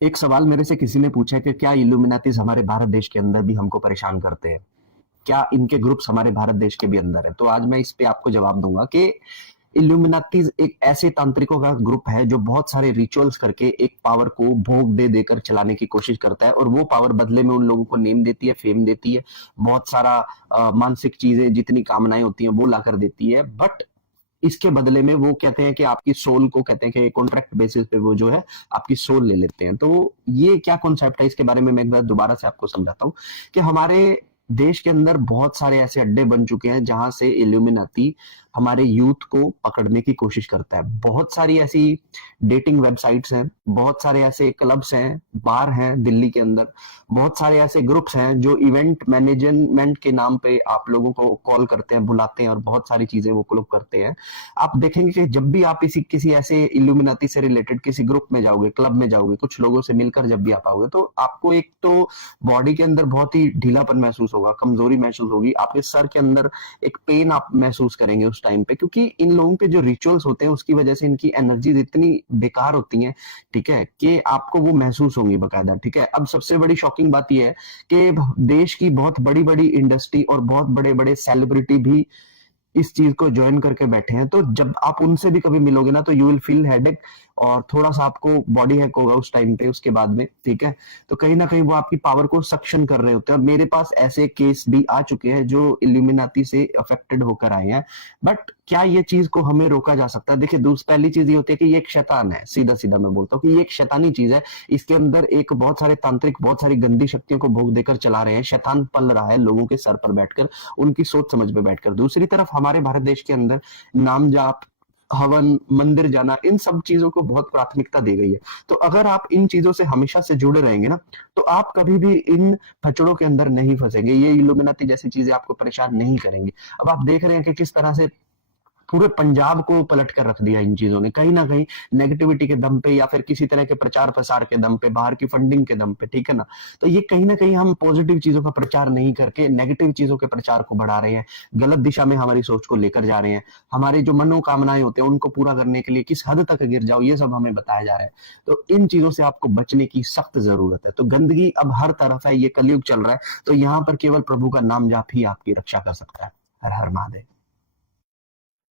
एक सवाल मेरे से किसी ने पूछा कि क्या इल्यूमिनाटीज हमारे भारत देश के अंदर भी हमको परेशान करते हैं? क्या इनके ग्रुप्स हमारे भारत देश के भी अंदर है? तो आज मैं इस पे आपको जवाब दूंगा कि इल्यूमिनाटीज एक ऐसे तांत्रिकों का ग्रुप है जो बहुत सारे रिचुअल्स करके एक पावर को भोग दे देकर चलाने की कोशिश करता है, और वो पावर बदले में उन लोगों को नेम देती है, फेम देती है, बहुत सारा मानसिक चीजें, जितनी कामनाएं होती हैं वो लाकर देती है। बट इसके बदले में वो कहते हैं कि आपकी सोल को, कहते हैं कि कॉन्ट्रैक्ट बेसिस पे वो जो है आपकी सोल ले लेते हैं। तो ये क्या कॉन्सेप्ट है, इसके बारे में मैं एक बार दोबारा से आपको समझाता हूँ कि हमारे देश के अंदर बहुत सारे ऐसे अड्डे बन चुके हैं जहां से इल्यूमिनाती हमारे यूथ को पकड़ने की कोशिश करता है। बहुत सारी ऐसी डेटिंग वेबसाइट्स हैं, बहुत सारे ऐसे क्लब्स हैं, बार हैं दिल्ली के अंदर, बहुत सारे ऐसे ग्रुप्स हैं जो इवेंट मैनेजमेंट के नाम पे आप लोगों को कॉल करते हैं, बुलाते हैं और बहुत सारी चीजें वो लोग करते हैं। आप देखेंगे कि जब भी आप किसी ऐसे इल्यूमिनाती से रिलेटेड किसी ग्रुप में जाओगे, क्लब में जाओगे, कुछ लोगों से मिलकर जब भी आप आओगे, तो आपको एक तो बॉडी के अंदर बहुत ही ढीलापन महसूस होगा, कमजोरी महसूस होगी, आपके सर के अंदर एक पेन आप महसूस करेंगे उस टाइम पे, क्योंकि इन लोगों के जो रिचुअल्स होते हैं उसकी वजह से इनकी एनर्जी इतनी बेकार होती है, ठीक है, कि आपको वो महसूस होंगी बकायदा। ठीक है, अब सबसे बड़ी शॉकिंग बात यह है कि देश की बहुत बड़ी बड़ी इंडस्ट्री और बहुत बड़े बड़े सेलिब्रिटी भी इस चीज को ज्वाइन करके बैठे हैं। तो जब आप उनसे भी कभी मिलोगे ना, तो यू विल फील हेडेक और थोड़ा सा आपको बॉडी हैक होगा उस टाइम पे, उसके बाद में। ठीक है, तो कहीं ना कहीं वो आपकी पावर को सक्शन कर रहे होते हैं। मेरे पास ऐसे केस भी आ चुके हैं जो इल्यूमिनाती से अफेक्टेड होकर आए हैं। बट क्या ये चीज को हमें रोका जा सकता है? देखिए, पहली चीज ये होती है कि ये एक शैतान है, सीधा सीधा मैं बोलता हूँ कि ये एक शैतानी चीज है। इसके अंदर एक बहुत सारे तांत्रिक बहुत सारी गंदी शक्तियों को भोग देकर चला रहे हैं। शैतान पल रहा है लोगों के सर पर बैठकर, उनकी सोच समझ में बैठकर। दूसरी तरफ हमारे भारत देश के अंदर नाम जाप, हवन, मंदिर जाना, इन सब चीजों को बहुत प्राथमिकता दी गई है। तो अगर आप इन चीजों से हमेशा से जुड़े रहेंगे ना, तो आप कभी भी इन फचड़ों के अंदर नहीं फंसेंगे। ये इल्यूमिनाती जैसी चीजें आपको परेशान नहीं करेंगी। अब आप देख रहे हैं कि किस तरह से पूरे पंजाब को पलट कर रख दिया इन चीजों ने, कहीं ना कहीं नेगेटिविटी के दम पे या फिर किसी तरह के प्रचार प्रसार के दम पे, बाहर की फंडिंग के दम पे। ठीक है ना, तो ये कहीं ना कहीं हम पॉजिटिव चीजों का प्रचार नहीं करके नेगेटिव चीजों के प्रचार को बढ़ा रहे हैं, गलत दिशा में हमारी सोच को लेकर जा रहे हैं। हमारी जो मनोकामनाएं होते हैं उनको पूरा करने के लिए किस हद तक गिर जाओ, ये सब हमें बताया जा रहा है। तो इन चीजों से आपको बचने की सख्त जरूरत है। तो गंदगी अब हर तरफ है, ये कलयुग चल रहा है, तो यहाँ पर केवल प्रभु का नाम जाप ही आपकी रक्षा कर सकता है। हर हर महादेव।